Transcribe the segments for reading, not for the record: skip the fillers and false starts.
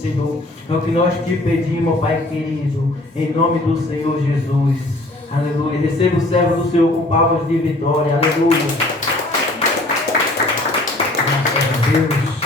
Senhor. É o que nós te pedimos, Pai querido, em nome do Senhor Jesus. Aleluia. Receba o servo do Senhor com palavras de vitória. Aleluia. Graças a Deus.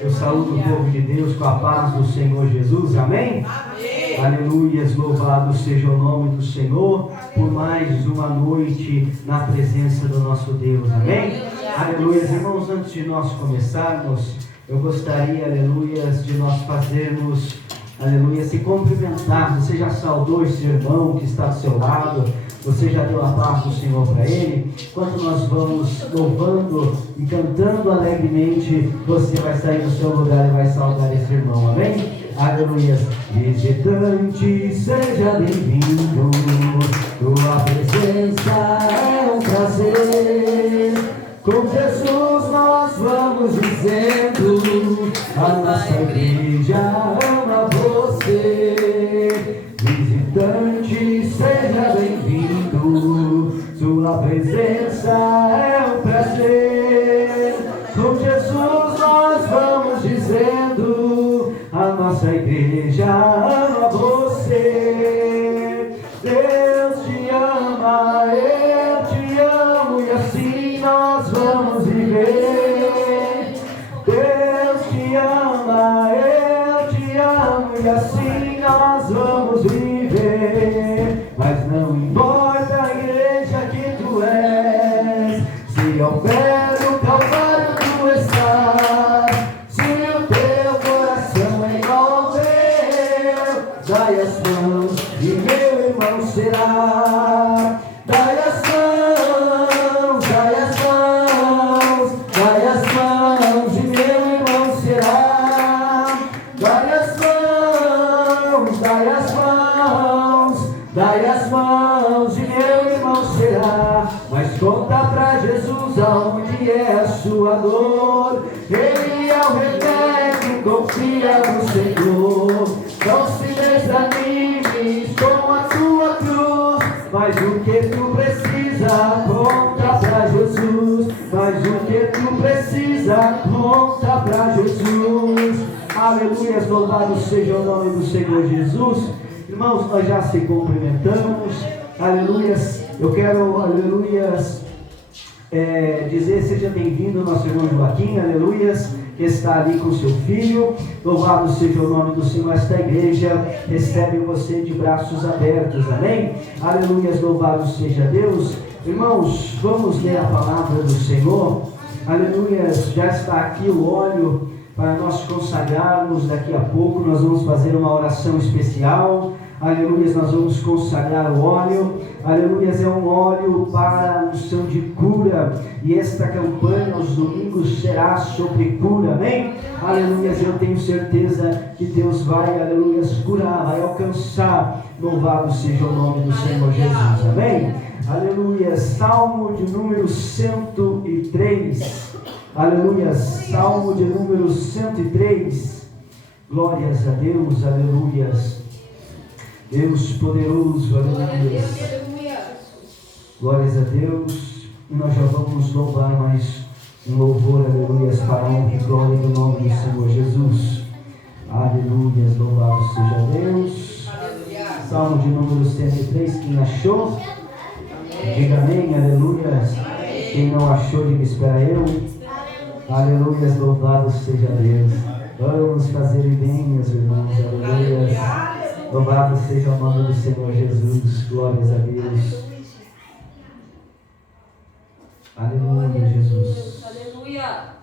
Eu saúdo o povo de Deus com a paz do Senhor Jesus. Amém? Amém. Aleluias. Louvado seja o nome do Senhor por mais uma noite na presença do nosso Deus. Amém? Aleluias. Irmãos, antes de nós começarmos, eu gostaria, aleluias, de nós fazermos, aleluia, se cumprimentar. Você já saudou esse irmão que está do seu lado? Você já deu a paz do Senhor para ele? Enquanto nós vamos louvando e cantando alegremente, você vai sair do seu lugar e vai saudar esse irmão, amém? Aleluia. Visitante, seja bem-vindo, tua presença é um prazer. Com Jesus nós vamos dizendo, a nossa igreja ama você. Visitante, seja bem-vindo, sua presença é um prazer. Com Jesus nós vamos dizendo, a nossa igreja ama você. Deus te ama, eu te amo, e assim nós vamos viver. Deus te ama, eu te amo, e assim nós vamos viver. Mas não importa a igreja que tu és, se ao pé do Calvário tu estás, se o teu coração é igual ao meu, dai as mãos e meu irmão será. Dai as mãos, dai as mãos, dai as mãos e meu irmão será. Dai as mãos, dai as mãos, dai as mãos e meu irmão será. Mas conta pra Jesus aonde é a sua dor. Ele é o remédio, confia no Senhor. Não se desanimes com a tua cruz, mas o que tu precisa, conta pra Jesus. Mas o que tu precisa, conta pra Jesus. Aleluia, louvado seja o nome do Senhor Jesus. Irmãos, nós já se cumprimentamos. Aleluias, eu quero, aleluias, dizer seja bem-vindo nosso irmão Joaquim, aleluias, que está ali com seu filho. Louvado seja o nome do Senhor. Esta igreja recebe você de braços abertos, amém? Aleluias, louvado seja Deus. Irmãos, vamos ler a palavra do Senhor. Aleluias, já está aqui o óleo para nós consagrarmos. Daqui a pouco nós vamos fazer uma oração especial. Aleluias, nós vamos consagrar o óleo. Aleluias, é um óleo para a unção de cura. E esta campanha aos domingos será sobre cura, amém? Aleluias, eu tenho certeza que Deus vai, aleluias, curar, vai alcançar. Louvado seja o nome do Senhor Jesus, amém? Aleluia, Salmo de número 103. Aleluia, Salmo de número 103. Glórias a Deus, aleluias. Deus poderoso, aleluia. Glórias a Deus. E nós já vamos louvar mais um louvor, aleluia, para a honra e glória do nome do Senhor Jesus. Aleluia, louvado seja Deus. Salmo de número 103, quem achou? Diga amém, aleluia. Quem não achou, diga espera eu. Aleluia, louvado seja Deus. Vamos fazer bem, meus irmãos, aleluia. Louvado seja o nome do Senhor Jesus. Glórias a Deus. Aleluia, Jesus. Aleluia.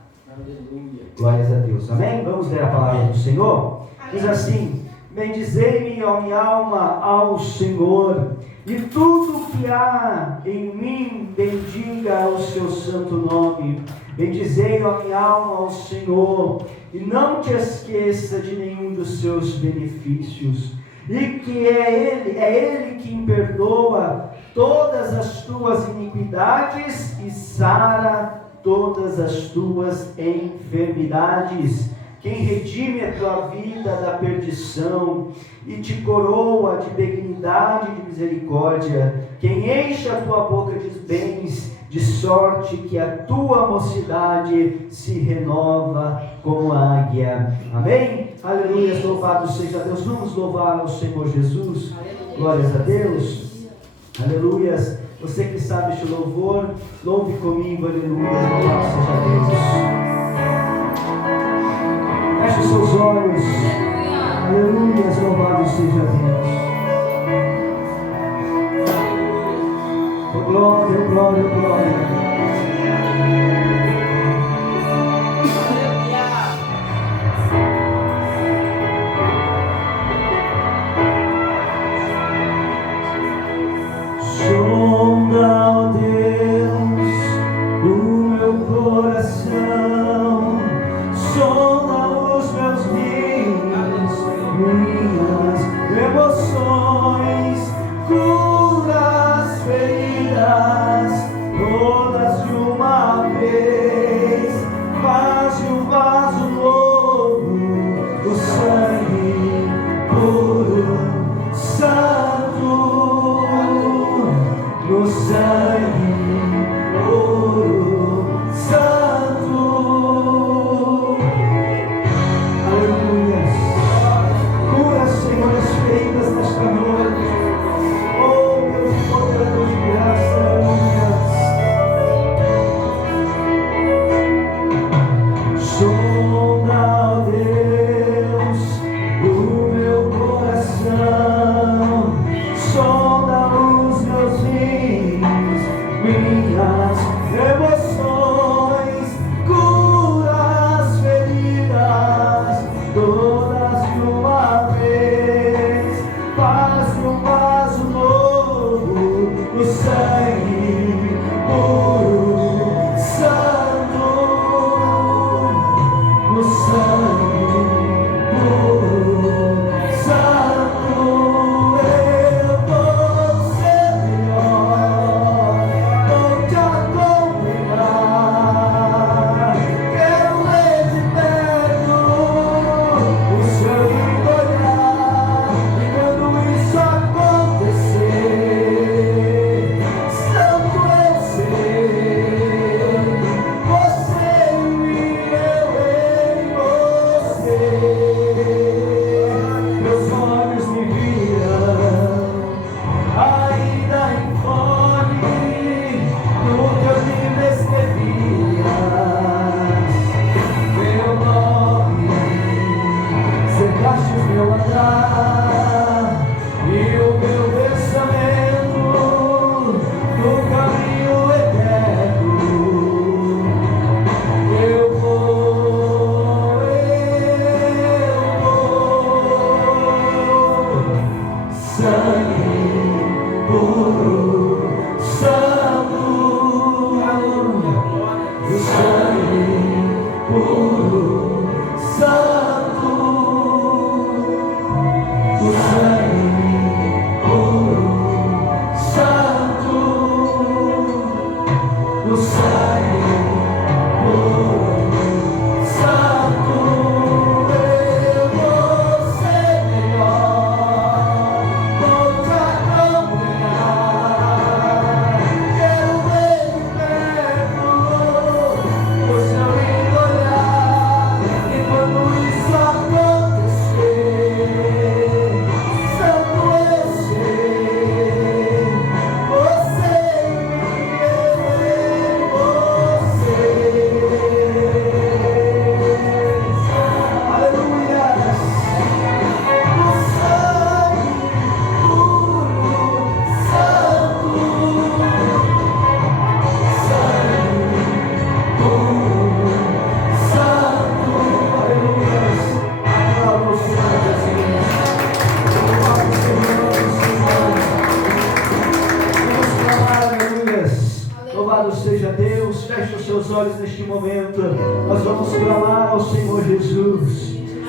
Glórias a Deus. Amém? Vamos ler a palavra do Senhor. Diz assim: bendizei-me, ó minha alma, ao Senhor, e tudo que há em mim bendiga o seu santo nome. Bendizei, ó minha alma, ao Senhor, e não te esqueça de nenhum dos seus benefícios. E que é Ele quem perdoa todas as tuas iniquidades e sara todas as tuas enfermidades. Quem redime a tua vida da perdição e te coroa de benignidade e de misericórdia. Quem enche a tua boca de bens, de sorte que a tua mocidade se renova como a águia. Amém? Aleluia, louvado seja Deus. Vamos louvar ao Senhor Jesus. Glórias a Deus. Aleluia. Você que sabe este louvor, louve comigo. Aleluia, louvado seja Deus. Feche os seus olhos. Aleluia, louvado seja Deus. Oh, glória, glória, glória.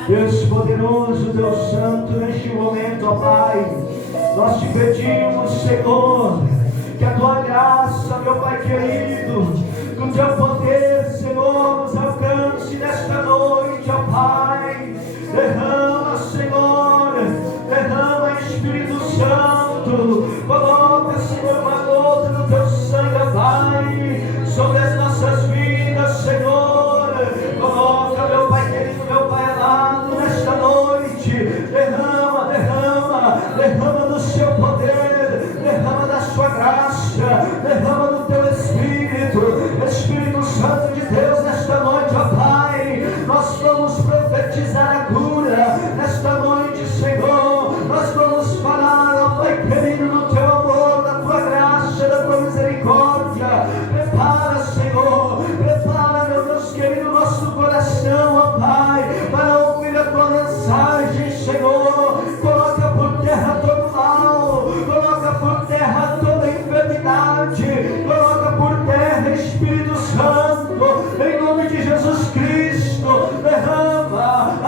Deus poderoso, Deus santo, neste momento, ó Pai, nós te pedimos, Senhor, que a tua graça, meu Pai querido, que o teu poder, Senhor, nos alcance nesta noite, ó Pai. Derrama, Senhor, derrama, Espírito Santo, coloca, Senhor, uma gota do teu sangue, ó Pai, sobre as nossas vidas, Senhor. Coloca, meu Pai querido, meu Pai amado, nesta noite. Senhor. Coloca por terra todo mal, coloca por terra toda enfermidade, coloca por terra, Espírito Santo, em nome de Jesus Cristo. Derrama,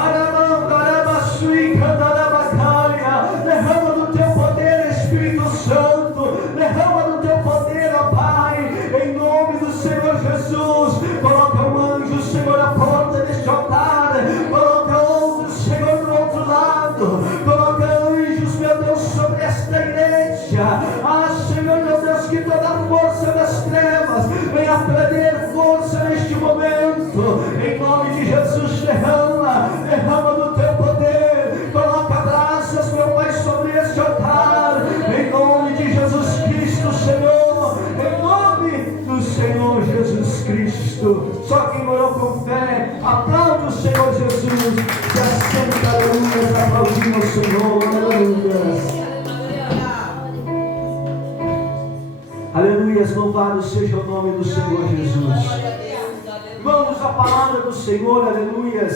derrama do teu poder, Espírito Santo, derrama do teu poder, ó Pai, em nome do Senhor Jesus. Coloca um anjo, Senhor, à porta deste altar, coloca outro, Senhor, do outro lado, coloca anjos, meu Deus, sobre esta igreja. Ah, Senhor, meu Deus, que toda a força das trevas venha perder força neste momento, em nome de Jesus. Derrama do teu poder, coloca brasas, meu Pai, sobre este altar, em nome de Jesus Cristo, Senhor, em nome do Senhor Jesus Cristo. Só quem orou com fé, aplaude o Senhor Jesus, e assenta, aleluia, aplaudindo o Senhor, aleluia. Aleluia, louvado seja o nome do Senhor Jesus. Vamos à palavra do Senhor, aleluia.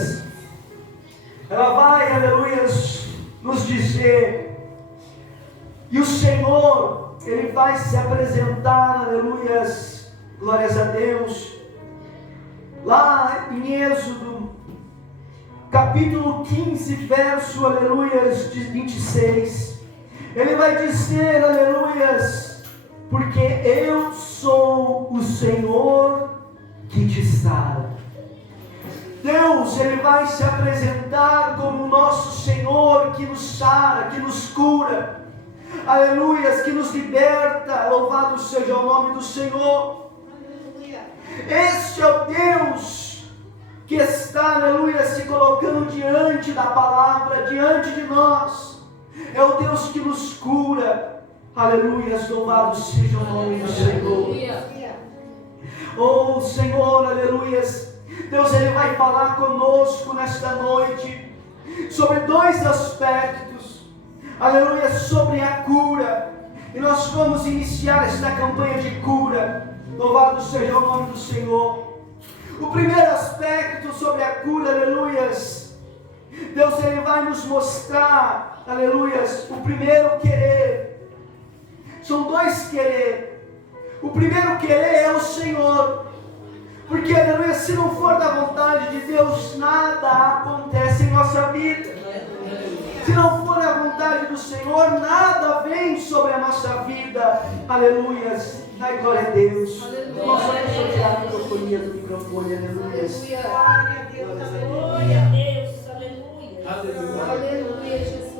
Ela vai, aleluia, nos dizer, e o Senhor, Ele vai se apresentar, aleluia, glórias a Deus, lá em Êxodo, capítulo 15, verso, aleluia, de 26, Ele vai dizer, aleluia, porque eu sou o Senhor que te sara. Deus, Ele vai se apresentar como o nosso Senhor que nos sara, que nos cura, aleluia, que nos liberta. Louvado seja o nome do Senhor. Este é o Deus que está, aleluia, se colocando diante da palavra, diante de nós. É o Deus que nos cura, aleluia, louvado seja o nome do Senhor. Oh Senhor, aleluia, Deus, Ele vai falar conosco nesta noite sobre dois aspectos, aleluia, sobre a cura, e nós vamos iniciar esta campanha de cura. Louvado seja o nome do Senhor. O primeiro aspecto sobre a cura, aleluia, Deus, Ele vai nos mostrar, aleluia, o primeiro querer. São dois querer. O primeiro querer é o Senhor, porque, aleluia, se não for da vontade de Deus, nada acontece em nossa vida. Se não for da vontade do Senhor, nada vem sobre a nossa vida. Aleluia, dai glória a Deus. Nós vamos soltar a microfonia do microfone, aleluia. Glória a Deus, aleluia. Aleluia, aleluia, Jesus.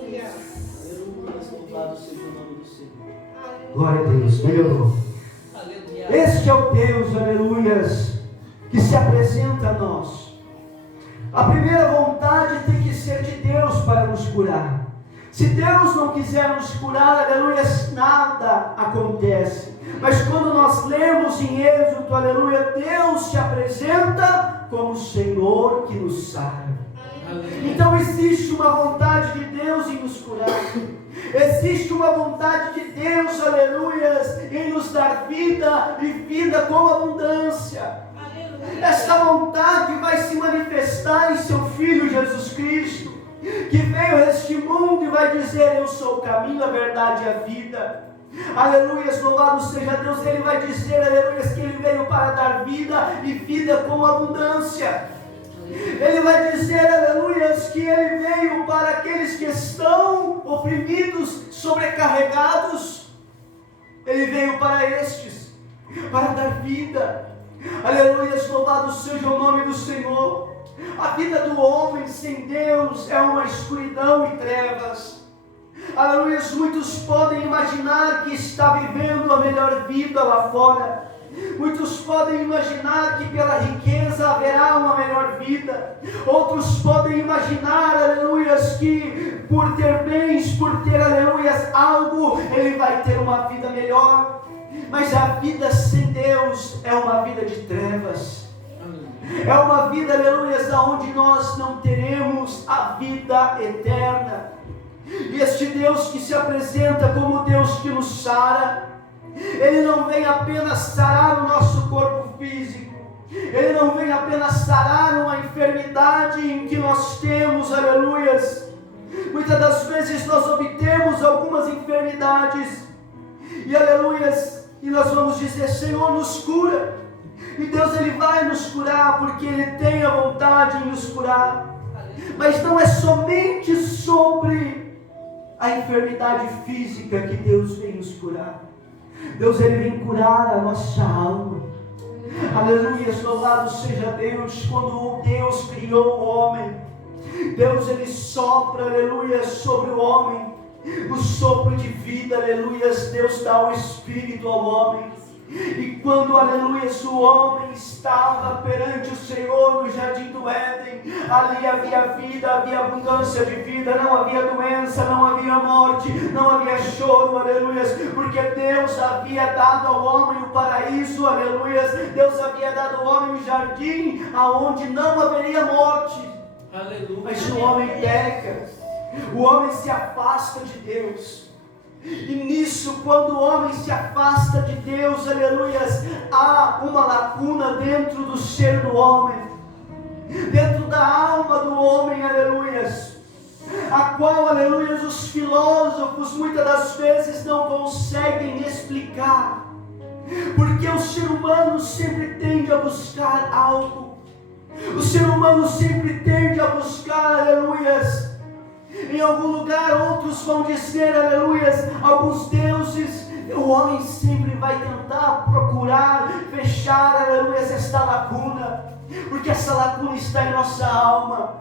Louvado seja o nome do Senhor. Glória a Deus, melhorou. Este é o Deus, aleluia, que se apresenta a nós. A primeira vontade tem que ser de Deus para nos curar. Se Deus não quiser nos curar, aleluia, nada acontece. Mas quando nós lemos em Êxodo, aleluia, Deus se apresenta como o Senhor que nos sara. Então existe uma vontade de Deus em nos curar. Existe uma vontade de Deus, aleluia, em nos dar vida e vida com abundância. Esta vontade vai se manifestar em seu Filho Jesus Cristo, que veio a este mundo e vai dizer: eu sou o caminho, a verdade e a vida. Aleluia, louvado seja Deus. Ele vai dizer, aleluia, que Ele veio para dar vida e vida com abundância. Ele vai dizer, aleluia, que Ele veio para aqueles que estão oprimidos, sobrecarregados. Ele veio para estes, para dar vida. Aleluia, louvado seja o nome do Senhor. A vida do homem sem Deus é uma escuridão e trevas. Aleluia, muitos podem imaginar que está vivendo a melhor vida lá fora. Muitos podem imaginar que pela riqueza haverá uma melhor vida. Outros podem imaginar, aleluia, que por ter bens, por ter, aleluia, algo, ele vai ter uma vida melhor. Mas a vida sem Deus é uma vida de trevas. É uma vida, aleluia, onde nós não teremos a vida eterna. E este Deus que se apresenta como Deus que nos sara, Ele não vem apenas sarar o nosso corpo físico. Ele não vem apenas sarar uma enfermidade em que nós temos, aleluia. Muitas vezes nós obtemos algumas enfermidades e aleluias, e nós vamos dizer: Senhor, nos cura. E Deus, Ele vai nos curar porque Ele tem a vontade em nos curar. Mas não é somente sobre a enfermidade física que Deus vem nos curar. Deus, Ele vem curar a nossa alma. Aleluia, louvado seja Deus. Quando Deus criou o homem, Deus, Ele sopra, aleluia, sobre o homem o sopro de vida, aleluia. Deus dá o Espírito ao homem. E quando, aleluia, o homem estava perante o Senhor no jardim do Éden, ali havia vida, havia abundância de vida, não havia doença, não havia morte, não havia choro, aleluia, porque Deus havia dado ao homem o paraíso, aleluia. Deus havia dado ao homem o jardim aonde não haveria morte. Aleluia. Mas o homem peca, o homem se afasta de Deus. E nisso, quando o homem se afasta de Deus, aleluias, há uma lacuna dentro do ser do homem, dentro da alma do homem, aleluias, a qual, aleluias, os filósofos muitas das vezes não conseguem explicar, porque o ser humano sempre tende a buscar algo, o ser humano sempre tende a buscar, aleluias, em algum lugar. Outros vão dizer, aleluias, alguns deuses. O homem sempre vai tentar procurar fechar, aleluias, esta lacuna, porque essa lacuna está em nossa alma.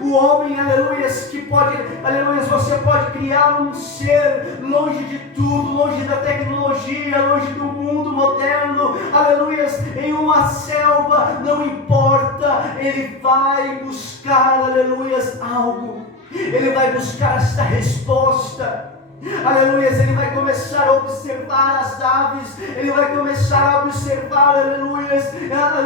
O homem, aleluias, que pode, aleluias, você pode criar um ser longe de tudo, longe da tecnologia, longe do mundo moderno, aleluias, em uma selva, não importa, ele vai buscar, aleluias, algo. Ele vai buscar esta resposta. Aleluia, ele vai começar a observar as aves, ele vai começar a observar, aleluia,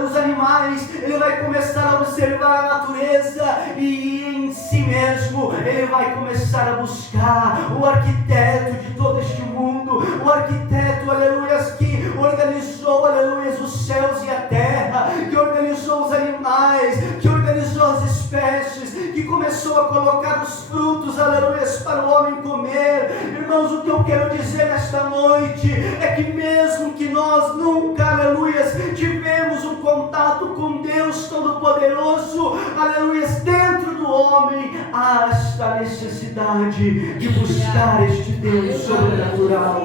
os animais, ele vai começar a observar a natureza e em si mesmo ele vai começar a buscar o arquiteto de todo este mundo, o arquiteto, aleluia, que organizou, aleluia, os céus e a terra, que organizou os animais, que organizou as espécies, que começou a colocar os frutos, aleluia, para o homem comer. Irmãos, o que eu quero dizer nesta noite é que mesmo que nós nunca, aleluia, tivemos um contato com Deus Todo-Poderoso, aleluia, dentro do homem há esta necessidade de buscar este Deus sobrenatural.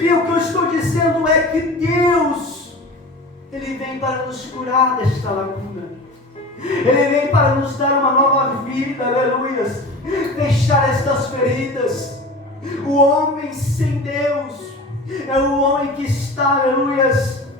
E o que eu estou dizendo é que Deus, Ele vem para nos curar desta lacuna. Ele vem para nos dar uma nova vida, aleluia, fechar estas feridas. O homem sem Deus é o homem que está, aleluia,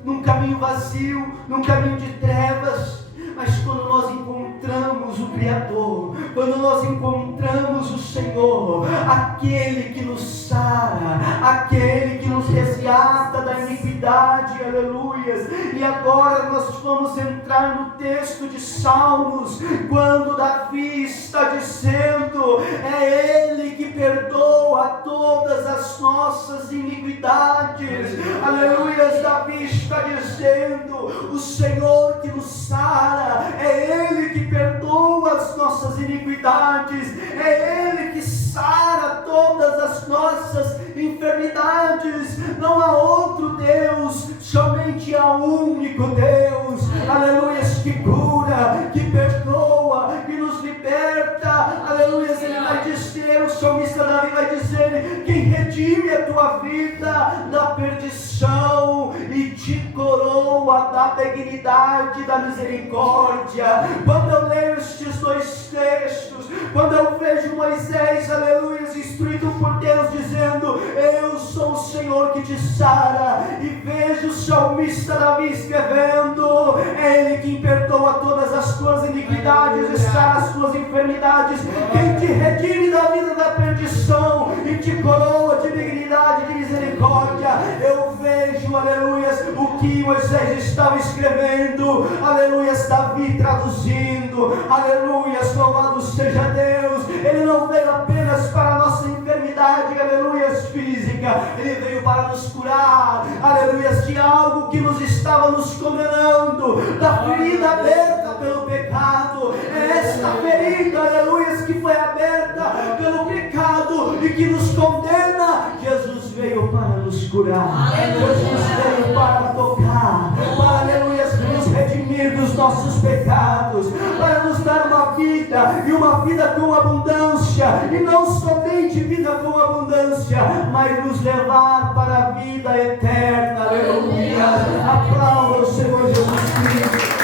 num caminho vazio, num caminho de trevas. Mas quando nós encontramos o Criador, quando nós encontramos o Senhor, aquele que nos sara, aquele que nos resgata da iniquidade, aleluia. E agora nós vamos entrar no texto de Salmos, quando Davi está dizendo: é Ele que perdoa todas as nossas iniquidades, aleluia. Davi está dizendo: o Senhor que nos sara, é Ele que perdoa as nossas iniquidades, é Ele que sara todas as nossas enfermidades. Não há outro Deus, somente há um único Deus, aleluia, que cura, que perdoa, que nos liberta, aleluia. Ele vai dizer, o salmista Davi vai dizer: quem redime a tua vida da perdição e te coroa da benignidade, da misericórdia. Quando eu leio estes dois textos, quando eu vejo Moisés, aleluia, instruído por Deus, dizendo: eu sou o Senhor que te sara, e vejo o salmista Davi escrevendo: é Ele quem perdoa todas as tuas iniquidades e sara as tuas enfermidades, quem te redime da vida da perdição e te coroa de benignidade, de misericórdia. Eu vejo, aleluia, o que Moisés estava escrevendo, aleluia, Davi traduzindo, aleluia, louvado seja Deus. Ele não veio apenas para a nossa enfermidade, aleluia, física, Ele veio para nos curar, aleluia, de algo que nos estava nos condenando, da ferida aberta pelo pecado. É esta ferida, aleluia, que foi aberta culpa, pelo pecado e que nos condena. Jesus veio para nos curar. Jesus veio para tocar, para, aleluia, nos redimir dos nossos pecados, para nos dar uma vida, e uma vida com abundância, e não somente vida com abundância, mas nos levar para a vida eterna. Aleluia. Aplauda o Senhor Jesus Cristo.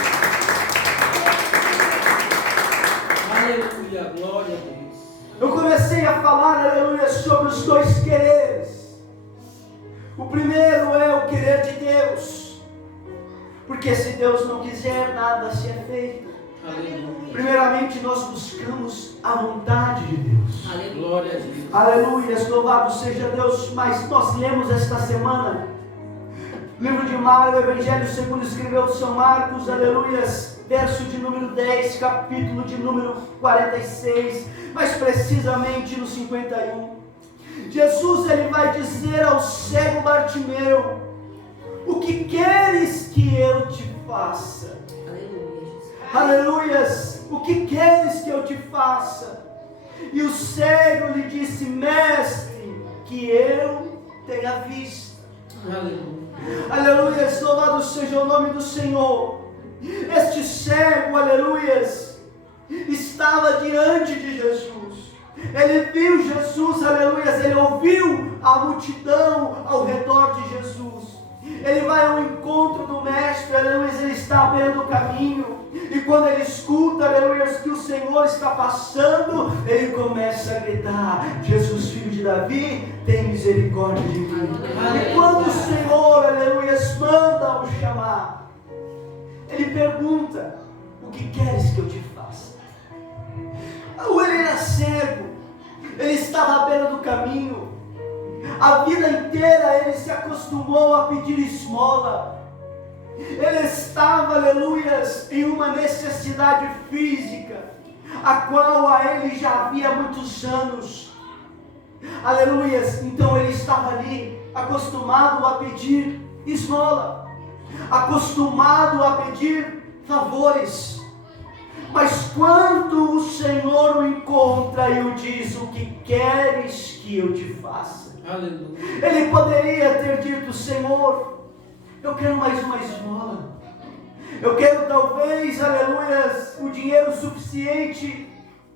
Aleluia, glória a Deus. Eu comecei a falar, aleluia, sobre os dois quereres. O primeiro é o querer de Deus, porque se Deus não quiser, nada se é feito. Aleluia. Primeiramente nós buscamos a vontade de Deus. Aleluia. Glória a Deus. Aleluia, louvado seja Deus. Mas nós lemos esta semana livro de Marcos, o Evangelho segundo escreveu São Marcos, aleluia, verso de número 10, capítulo de número 46, mais precisamente no 51. Jesus, ele vai dizer ao cego Bartimeu: o que queres que eu te faça? Aleluias, o que queres que eu te faça? E o cego lhe disse: mestre, que eu tenha vista. Aleluias, louvado seja o nome do Senhor. Este cego, aleluias, estava diante de Jesus. Ele viu Jesus, aleluias, ele ouviu a multidão ao redor de Jesus. Ele vai ao encontro do mestre, aleluia, ele está à beira do caminho, e quando ele escuta, aleluia, que o Senhor está passando, ele começa a gritar: Jesus, filho de Davi, tem misericórdia de mim. E quando o Senhor, aleluia, manda-o chamar, ele pergunta: o que queres que eu te faça? Ele era cego, ele estava à beira do caminho. A vida inteira ele se acostumou a pedir esmola. Ele estava, aleluias, em uma necessidade física, a qual a ele já havia muitos anos. Aleluias, então ele estava ali, acostumado a pedir esmola, acostumado a pedir favores. Mas quando o Senhor o encontra e o diz: o que queres que eu te faça? Aleluia. Ele poderia ter dito: Senhor, eu quero mais uma esmola, eu quero talvez, aleluia, o dinheiro suficiente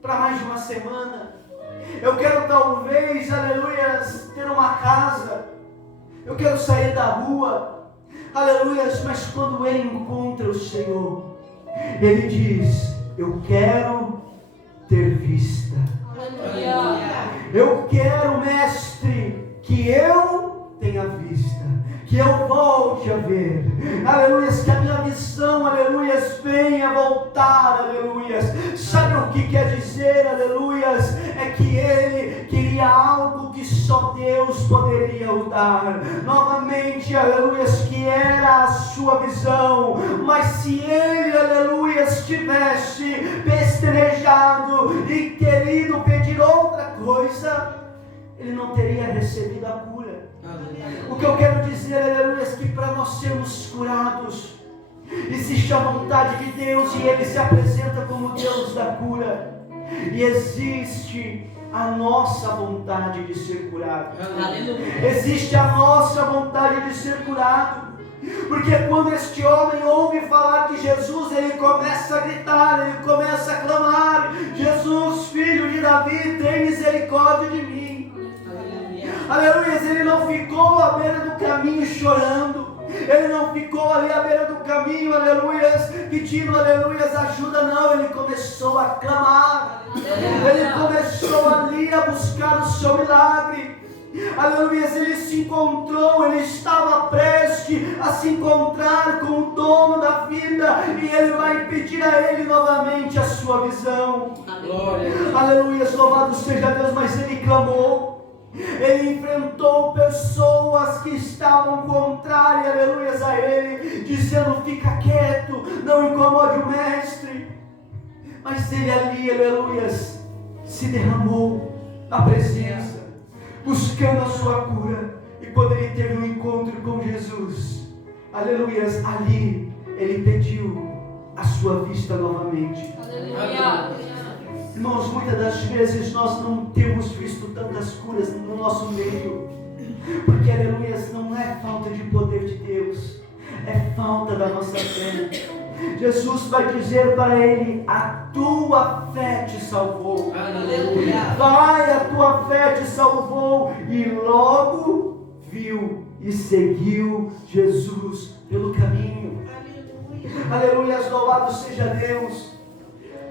para mais de uma semana, eu quero talvez, aleluia, ter uma casa, eu quero sair da rua, aleluia. Mas quando ele encontra o Senhor, ele diz: eu quero ter vista. Aleluia. Eu quero, mestre, que eu tenha vista, que eu volte a ver, aleluia, que a minha visão, aleluia, venha voltar, aleluia. Sabe o que quer dizer, aleluia? É que ele queria algo que só Deus poderia o dar, novamente, aleluia, que era a sua visão. Mas se ele, aleluia, tivesse pestanejado e querido pedir outra coisa, ele não teria recebido a cura. O que eu quero dizer, aleluia, é que para nós sermos curados, existe a vontade de Deus e ele se apresenta como Deus da cura, e existe a nossa vontade de ser curado. Existe a nossa vontade de ser curado. Porque quando este homem ouve falar de Jesus, ele começa a gritar, ele começa a clamar: Jesus, filho de Davi, tem misericórdia de mim. Aleluia. Ele não ficou à beira do caminho chorando, ele não ficou ali à beira do caminho, aleluia, pedindo, aleluia, ajuda, não. Ele começou a clamar, ele começou ali a buscar o seu milagre. Aleluia, ele se encontrou, ele estava prestes a se encontrar com o dono da vida, e ele vai pedir a ele novamente a sua visão. Glória. Aleluia, louvado seja Deus. Mas ele clamou, ele enfrentou pessoas que estavam contrárias, aleluia, a ele, dizendo: fica quieto, não incomode o mestre. Mas ele ali, aleluia, se derramou na presença, buscando a sua cura. E quando ele teve um encontro com Jesus, aleluia, ali ele pediu a sua vista novamente. Aleluia. Irmãos, muitas das vezes nós não temos visto tantas curas no nosso meio, porque, aleluia, não é falta de poder de Deus, é falta da nossa fé. Jesus vai dizer para ele: a tua fé te salvou. Aleluia. Vai, a tua fé te salvou. E logo viu e seguiu Jesus pelo caminho. Aleluia, louvado seja Deus.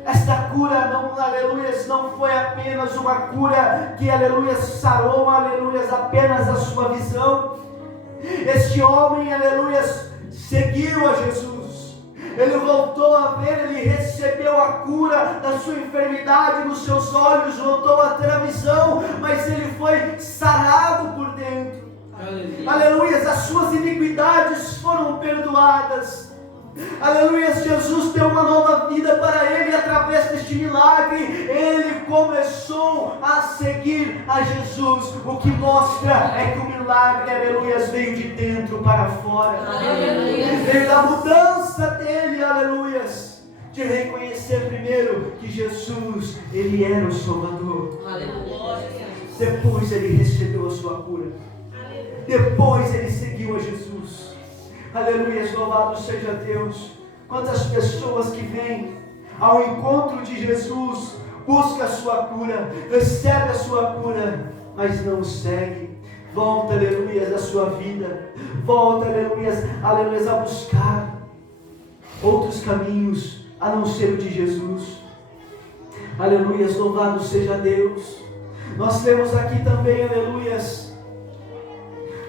Esta cura não, aleluia, não foi apenas uma cura que, aleluia, sarou, aleluia, apenas a sua visão. Este homem, aleluia, seguiu a Jesus. Ele voltou a ver, ele recebeu a cura da sua enfermidade nos seus olhos, voltou a ter a visão, mas ele foi sarado por dentro. Aleluia, as suas iniquidades foram perdoadas. Aleluia, Jesus deu uma nova vida para ele através deste milagre. Ele começou a seguir a Jesus, o que mostra é que o milagre, aleluia, veio de dentro para fora. Veio da mudança dele, aleluia, de reconhecer primeiro que Jesus, ele era o Salvador. Depois ele recebeu a sua cura. Depois ele seguiu a Jesus. Aleluia, louvado seja Deus. Quantas pessoas que vêm ao encontro de Jesus, busca a sua cura, recebe a sua cura, mas não segue. Volta, aleluia, da sua vida. Volta, aleluia, a buscar outros caminhos a não ser o de Jesus. Aleluia, louvado seja Deus. Nós temos aqui também, aleluia,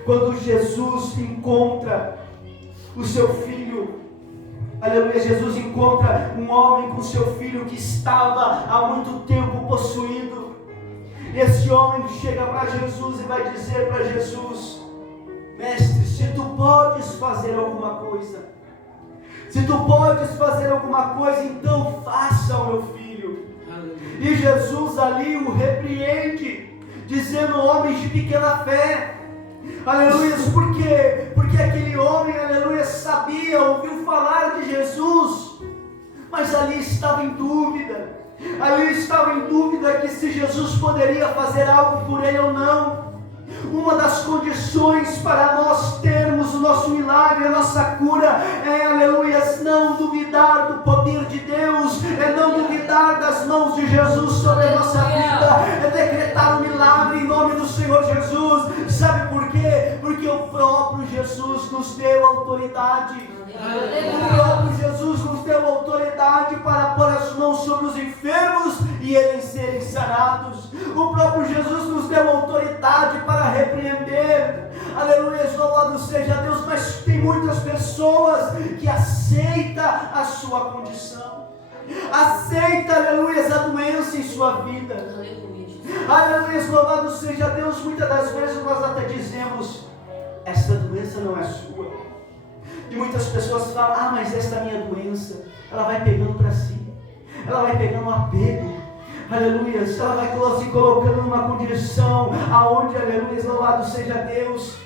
quando Jesus encontra o seu filho, aleluia, Jesus encontra um homem com seu filho que estava há muito tempo possuído. Esse homem chega para Jesus e vai dizer para Jesus: mestre, se tu podes fazer alguma coisa, se tu podes fazer alguma coisa, então faça ao meu filho. E Jesus ali o repreende, dizendo: homens de pequena fé. Aleluia, por quê? Porque aquele homem, aleluia, sabia, ouviu falar de Jesus, mas ali estava em dúvida. Ali estava em dúvida que se Jesus poderia fazer algo por ele ou não. Uma das condições para nós termos o nosso milagre, a nossa cura, é, aleluia, não duvidar do poder de Deus, é não duvidar das mãos de Jesus sobre a nossa vida, é decretar o milagre em nome do Senhor Jesus. Sabe por quê? Porque o próprio Jesus nos deu autoridade. O próprio Jesus nos deu autoridade para pôr as mãos sobre os enfermos e eles serem sarados. O próprio Jesus nos deu autoridade para repreender. Aleluia, louvado seja Deus. Mas tem muitas pessoas que aceitam a sua condição, aceita, aleluia, a doença em sua vida. Aleluia, louvado seja Deus. Muitas das vezes nós até dizemos: esta doença não é sua. E muitas pessoas falam: ah, mas esta minha doença, ela vai pegando para si, ela vai pegando um apego. Aleluia, ela vai se colocando numa condição aonde, aleluia, louvado seja Deus,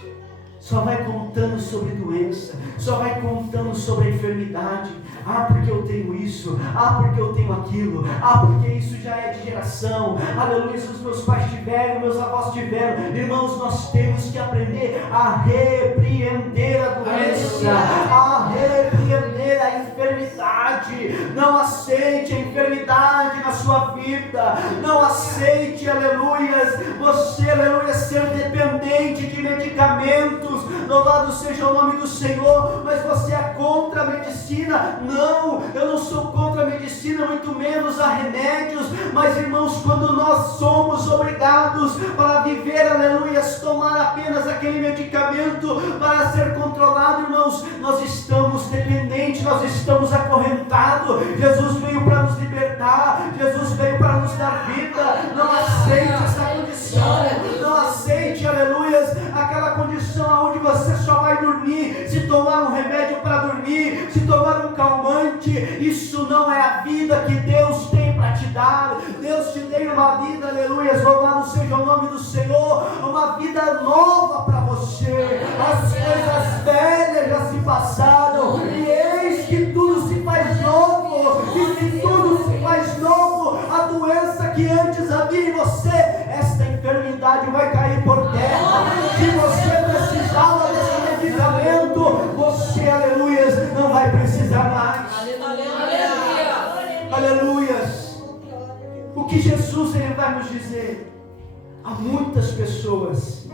só vai contando sobre doença, só vai contando sobre a enfermidade. Ah, porque eu tenho isso, ah, porque eu tenho aquilo, ah, porque isso já é de geração. Aleluia, os meus pais tiveram, meus avós tiveram. Irmãos, nós temos que aprender a repreender a doença, a repreender a enfermidade. Não aceite a enfermidade na sua vida, não aceite, aleluia, você, aleluia, ser dependente de medicamentos. Louvado seja o nome do Senhor. Mas você é contra a medicina? Não, eu não sou contra a medicina, muito menos a remédios. Mas, irmãos, quando nós somos obrigados para viver, aleluia, tomar apenas aquele medicamento para ser controlado, irmãos, nós estamos dependentes, nós estamos acorrentados. Jesus veio para nos libertar, Jesus veio para nos dar vida. Não aceite essa condição, não aceite, aleluia, aquela condição onde você só vai dormir se tomar um remédio para dormir, se tomar um calmante. Isso não é a vida que Deus tem para te dar. Deus te deu uma vida, aleluia, louvado seja o nome do Senhor, uma vida nova para você. As coisas velhas já se passaram e eis que tudo se faz novo. E se tudo se faz novo, a doença que Jesus ele vai nos dizer? Há muitas pessoas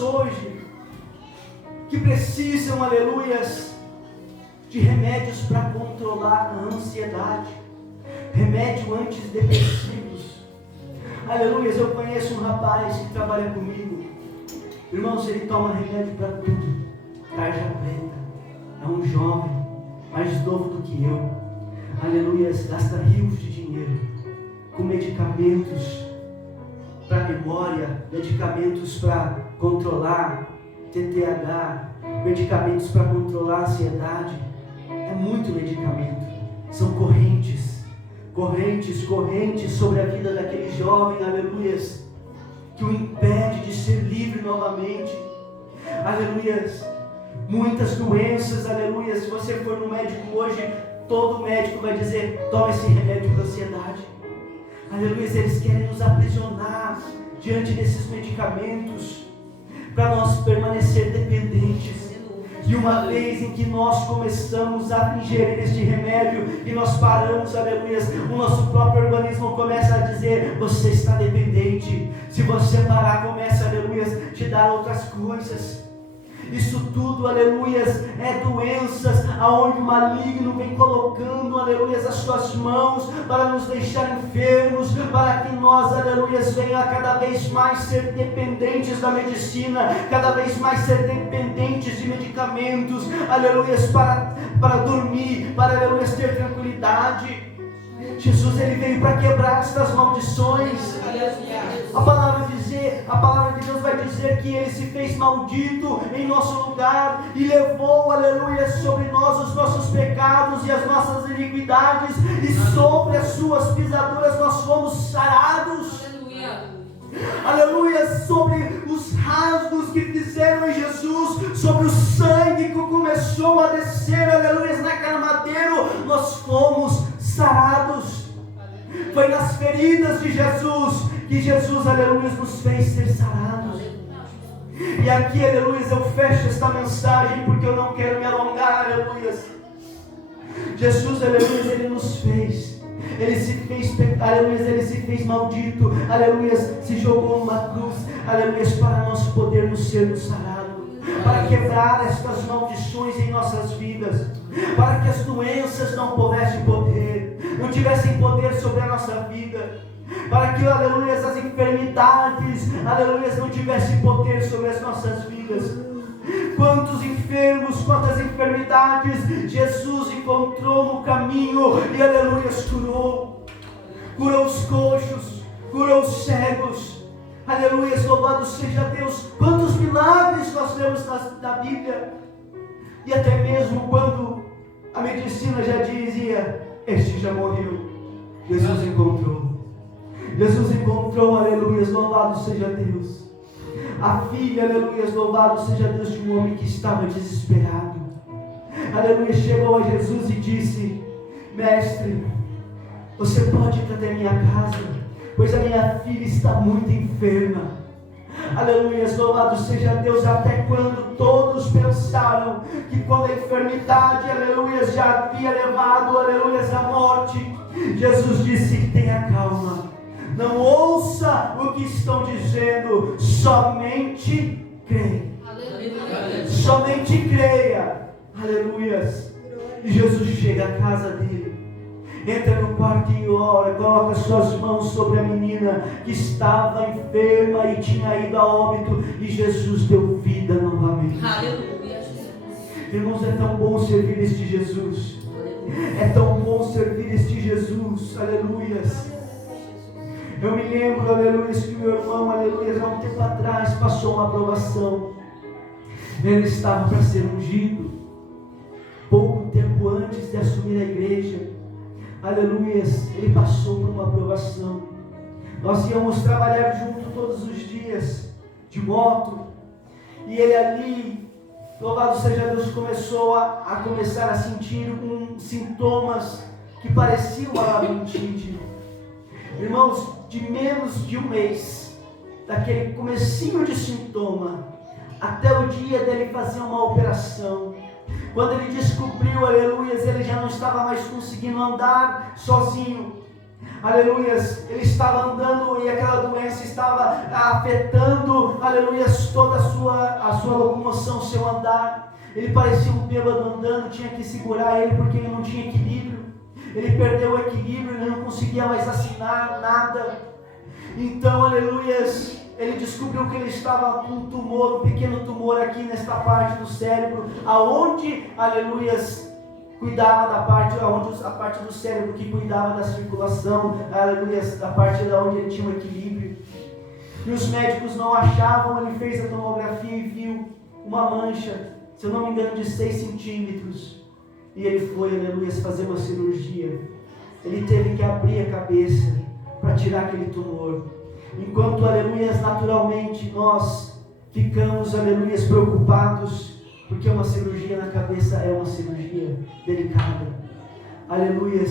hoje que precisam, aleluias, de remédios para controlar a ansiedade, remédio antidepressivos. Aleluias, eu conheço um rapaz que trabalha comigo. Irmãos, ele toma remédio para tudo, tarja preta, é um jovem, mais novo do que eu. Aleluias, gasta rios de dinheiro com medicamentos para memória, medicamentos para controlar TTH, medicamentos para controlar a ansiedade. É muito medicamento. São correntes sobre a vida daquele jovem, aleluias, que o impede de ser livre novamente. Aleluias, muitas doenças, aleluias. Se você for no médico hoje, todo médico vai dizer: toma esse remédio para ansiedade. Aleluia, eles querem nos aprisionar diante desses medicamentos, para nós permanecer dependentes. E uma vez em que nós começamos a ingerir este remédio e nós paramos, aleluia, o nosso próprio organismo começa a dizer: você está dependente. Se você parar, começa, aleluia, a te dar outras coisas. Isso tudo, aleluias, é doenças aonde o maligno vem colocando, aleluias, as suas mãos para nos deixar enfermos, para que nós, aleluias, venha cada vez mais ser dependentes da medicina, cada vez mais ser dependentes de medicamentos, aleluias, para dormir, para, aleluias, ter tranquilidade. Jesus, ele veio para quebrar estas maldições. A palavra de Deus vai dizer que ele se fez maldito em nosso lugar e levou, aleluia, sobre nós os nossos pecados e as nossas iniquidades, e sobre as suas pisaduras nós fomos sarados. Aleluia, sobre os rasgos que fizeram em Jesus, sobre o sangue que começou a descer, aleluia, naquele madeiro, nós fomos sarados. Foi nas feridas de Jesus que Jesus, aleluia, nos fez ser sarados. E aqui, aleluia, eu fecho esta mensagem porque eu não quero me alongar, aleluia. Jesus, aleluia, ele nos fez. Ele se fez, aleluia, ele se fez maldito, aleluia, se jogou numa cruz, aleluia, para nós podermos sermos sarados, para quebrar estas maldições em nossas vidas, para que as doenças não tivessem poder sobre a nossa vida, para que, aleluia, as enfermidades, aleluia, não tivessem poder sobre as nossas vidas. Quantos enfermos, quantas enfermidades Jesus encontrou no caminho e, aleluia, curou os coxos, curou os cegos, aleluia, louvado seja Deus. Quantos milagres nós lemos na Bíblia, e até mesmo quando a medicina já dizia: este já morreu, Jesus encontrou, aleluia, louvado seja Deus. A filha, aleluia, louvado seja Deus, de um homem que estava desesperado, aleluia, chegou a Jesus e disse: mestre, você pode ir até minha casa, pois a minha filha está muito enferma. Aleluia, louvado seja Deus. Até quando todos pensaram que quando a enfermidade, aleluia, já havia levado, aleluia, à morte, Jesus disse: tenha calma, não ouça o que estão dizendo, somente creia. Somente creia. Aleluia. E Jesus chega à casa dele, entra no quarto e ora, coloca suas mãos sobre a menina que estava enferma e tinha ido a óbito, e Jesus deu vida novamente. Aleluia. Irmãos, é tão bom servir este Jesus. É tão bom servir este Jesus. Aleluia. Eu me lembro, aleluia, que meu irmão, aleluia, há um tempo atrás passou uma aprovação. Ele estava para ser ungido, pouco tempo antes de assumir a igreja. Aleluia, ele passou por uma aprovação. Nós íamos trabalhar junto todos os dias, de moto, e ele ali, louvado seja Deus, começou a começar a sentir sintomas que pareciam uma labirintite. Irmãos, de menos de um mês, daquele comecinho de sintoma, até o dia dele fazer uma operação, quando ele descobriu, aleluia, ele já não estava mais conseguindo andar sozinho. aleluias, ele estava andando e aquela doença estava afetando, aleluias, toda a sua locomoção, seu andar. Ele parecia um bêbado andando, tinha que segurar ele porque ele não tinha equilíbrio. Ele perdeu o equilíbrio, ele não conseguia mais assinar nada. Então, aleluias, ele descobriu que ele estava com um tumor, um pequeno tumor aqui nesta parte do cérebro, aonde, aleluias, cuidava da parte, a parte do cérebro que cuidava da circulação, aleluias, da parte da onde ele tinha um equilíbrio. E os médicos não achavam, ele fez a tomografia e viu uma mancha, se eu não me engano, de 6 centímetros. E ele foi, aleluia, fazer uma cirurgia. Ele teve que abrir a cabeça para tirar aquele tumor. Enquanto, aleluia, naturalmente nós ficamos, aleluia, preocupados, porque uma cirurgia na cabeça é uma cirurgia delicada. Aleluia.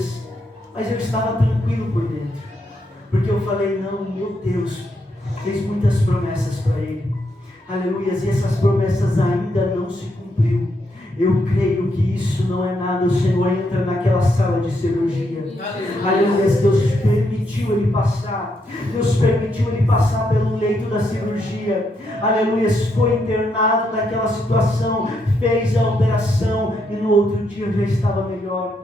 Mas eu estava tranquilo por dentro, porque eu falei, não, meu Deus fez muitas promessas para ele. Aleluia. E essas promessas ainda não se cumpriu. Eu creio que isso não é nada. O Senhor entra naquela sala de cirurgia. Aleluia. Deus permitiu ele passar. Deus permitiu ele passar pelo leito da cirurgia. Aleluia. Foi internado naquela situação, fez a operação e no outro dia já estava melhor.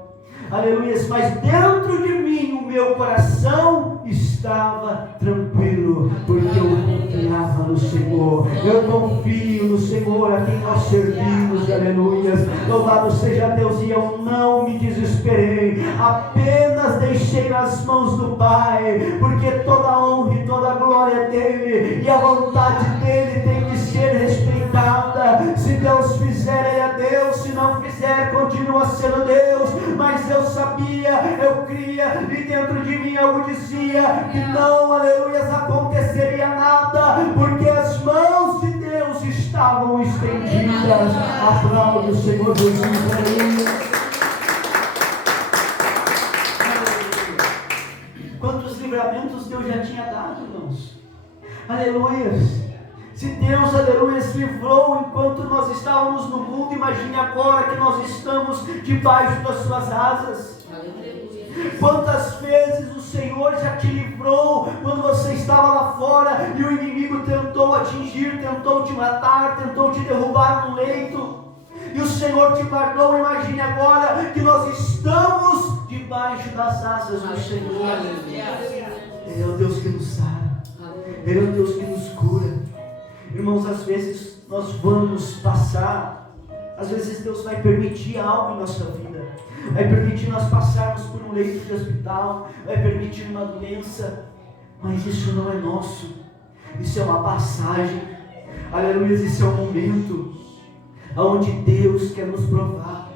Aleluia. Mas dentro de mim, o meu coração estava tranquilo, porque eu confiava no Senhor. Eu confio no Senhor a quem nós servimos. Aleluia. Louvado seja Deus. E eu não me desesperei, apenas deixei nas mãos do Pai, porque toda a honra e toda a glória é dele, e a vontade dele tem que ser respeitada. Se Deus fizer, ele é Deus. Se não fizer, continua sendo Deus. Mas eu sabia, eu cria, e dentro de mim algo dizia que não, aleluia, aconteceria nada, porque as mãos de Deus estavam estendidas. Aplaude o Senhor Jesus, aleluia. Quantos livramentos Deus já tinha dado, irmãos? Aleluia. Se Deus, aleluia, livrou enquanto nós estávamos no mundo, imagine agora que nós estamos debaixo das suas asas. Quantas vezes o Senhor já te livrou quando você estava lá fora e o inimigo tentou atingir, tentou te matar, tentou te derrubar no leito, e o Senhor te guardou. Imagine agora que nós estamos debaixo das asas do Senhor. Ele é o Deus que nos sara, Ele é o Deus que nos cura. Irmãos, às vezes nós vamos passar, às vezes Deus vai permitir algo em nossa vida, vai permitir nós passarmos por um leito de hospital, vai permitir uma doença, mas isso não é nosso, isso é uma passagem. Aleluia. Isso é um momento onde Deus quer nos provar.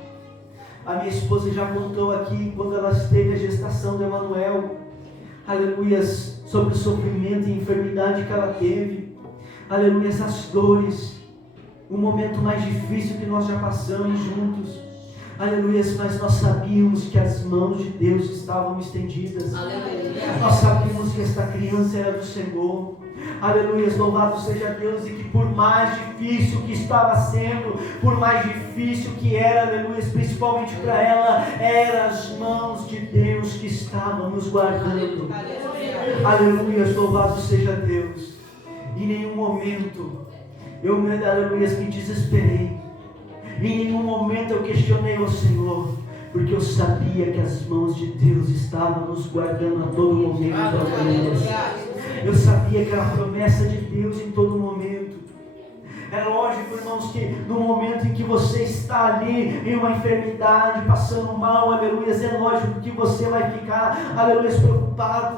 A minha esposa já contou aqui, quando ela teve a gestação de Emanuel, aleluia, sobre o sofrimento e enfermidade que ela teve. Aleluia, essas dores, o momento mais difícil que nós já passamos juntos. Aleluia, mas nós sabíamos que as mãos de Deus estavam estendidas. Aleluia. Nós sabíamos que esta criança era do Senhor. Aleluia, louvado seja Deus. E que por mais difícil que estava sendo, por mais difícil que era, aleluia, principalmente para ela, eram as mãos de Deus que estavam nos guardando. Aleluia, louvado seja Deus. Em nenhum momento eu, aleluia, me desesperei. Em nenhum momento eu questionei o Senhor, porque eu sabia que as mãos de Deus estavam nos guardando a todo momento. Eu sabia que era a promessa de Deus em todo momento. É lógico, irmãos, que no momento em que você está ali em uma enfermidade, passando mal, aleluia, é lógico que você vai ficar, aleluia, preocupado.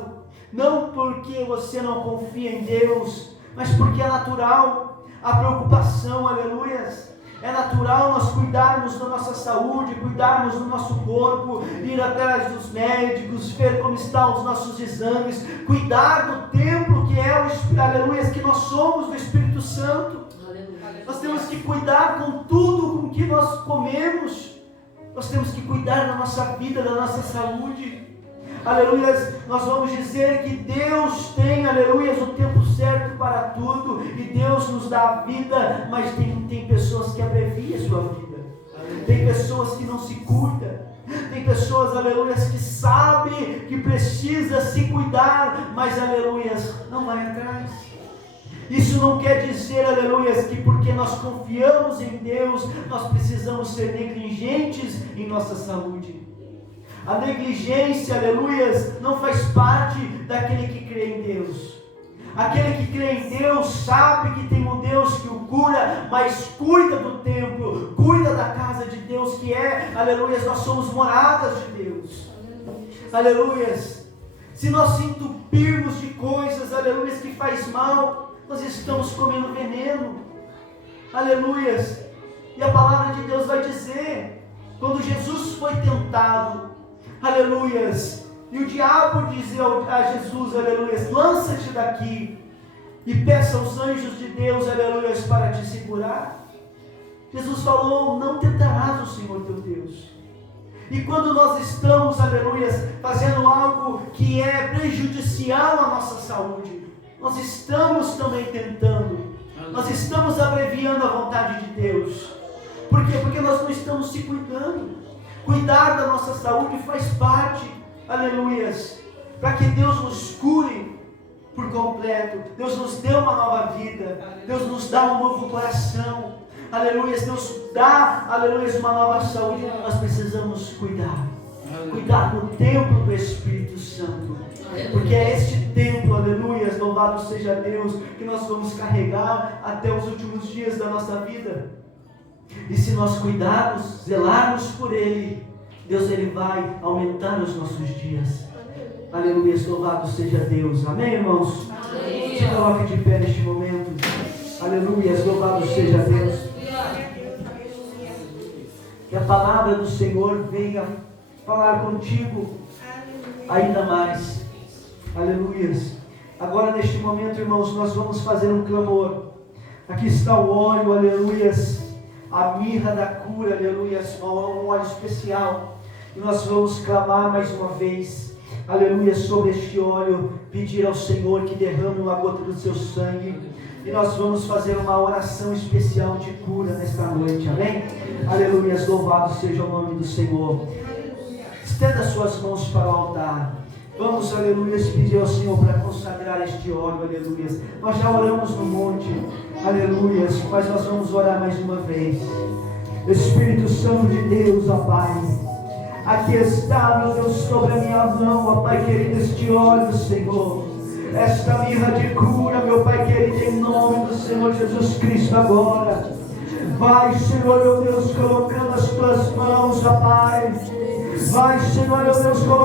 Não porque você não confia em Deus, mas porque é natural a preocupação, aleluia. É natural nós cuidarmos da nossa saúde, cuidarmos do nosso corpo, ir atrás dos médicos, ver como estão os nossos exames, cuidar do templo que é o Espírito, aleluia, que nós somos do Espírito Santo. Aleluia. Nós temos que cuidar com tudo com que nós comemos, nós temos que cuidar da nossa vida, da nossa saúde. Aleluia, nós vamos dizer que Deus tem, aleluia, o tempo certo para tudo, e Deus nos dá a vida, mas tem pessoas que abreviam a sua vida, tem pessoas que não se cuidam, tem pessoas, aleluias, que sabem que precisa se cuidar, mas, aleluias, não vai atrás. Isso não quer dizer, aleluias, que porque nós confiamos em Deus, nós precisamos ser negligentes em nossa saúde. A negligência, aleluias, não faz parte daquele que crê em Deus. Aquele que crê em Deus sabe que tem um Deus que o cura, mas cuida do templo, cuida da casa de Deus, que é, aleluias, nós somos moradas de Deus. Aleluias. Se nós se entupirmos de coisas, aleluias, que faz mal, nós estamos comendo veneno. Aleluias. E a palavra de Deus vai dizer, quando Jesus foi tentado, aleluias, e o diabo dizia a Jesus, aleluias, lança-te daqui e peça aos anjos de Deus, aleluias, para te segurar. Jesus falou, não tentarás o Senhor teu Deus. E quando nós estamos, aleluias, fazendo algo que é prejudicial à nossa saúde, nós estamos também tentando, nós estamos abreviando a vontade de Deus. Por quê? Porque nós não estamos se cuidando. Cuidar da nossa saúde faz parte, aleluias, para que Deus nos cure por completo. Deus nos dê uma nova vida, Deus nos dá um novo coração, aleluias, Deus dá, aleluias, uma nova saúde. Nós precisamos cuidar do templo do Espírito Santo, porque é este templo, aleluias, louvado seja Deus, que nós vamos carregar até os últimos dias da nossa vida. E se nós cuidarmos, zelarmos por Ele, Deus, Ele vai aumentar os nossos dias. Aleluia, louvado seja Deus. Amém, irmãos? Amém. Se coloque de pé neste momento. Aleluia, louvado seja Deus. Que a palavra do Senhor venha falar contigo ainda mais. Aleluia. Agora, neste momento, irmãos, nós vamos fazer um clamor. Aqui está o óleo, aleluias, a mirra da cura, aleluias, um óleo especial. E nós vamos clamar mais uma vez, aleluia, sobre este óleo, pedir ao Senhor que derrame uma gota do seu sangue. E nós vamos fazer uma oração especial de cura nesta noite, amém? Aleluia, louvado seja o nome do Senhor. Estenda suas mãos para o altar. Vamos, aleluia, pedir ao Senhor para consagrar este óleo, aleluia. Nós já oramos no monte, aleluia, mas nós vamos orar mais uma vez. Espírito Santo de Deus, ó Pai, aqui está, meu Deus, sobre a minha mão, ó Pai querido, este óleo, Senhor. Esta mirra de cura, meu Pai querido, em nome do Senhor Jesus Cristo agora. Vai, Senhor, meu Deus, colocando as tuas mãos, ó Pai. Vai, Senhor, meu Deus, colocando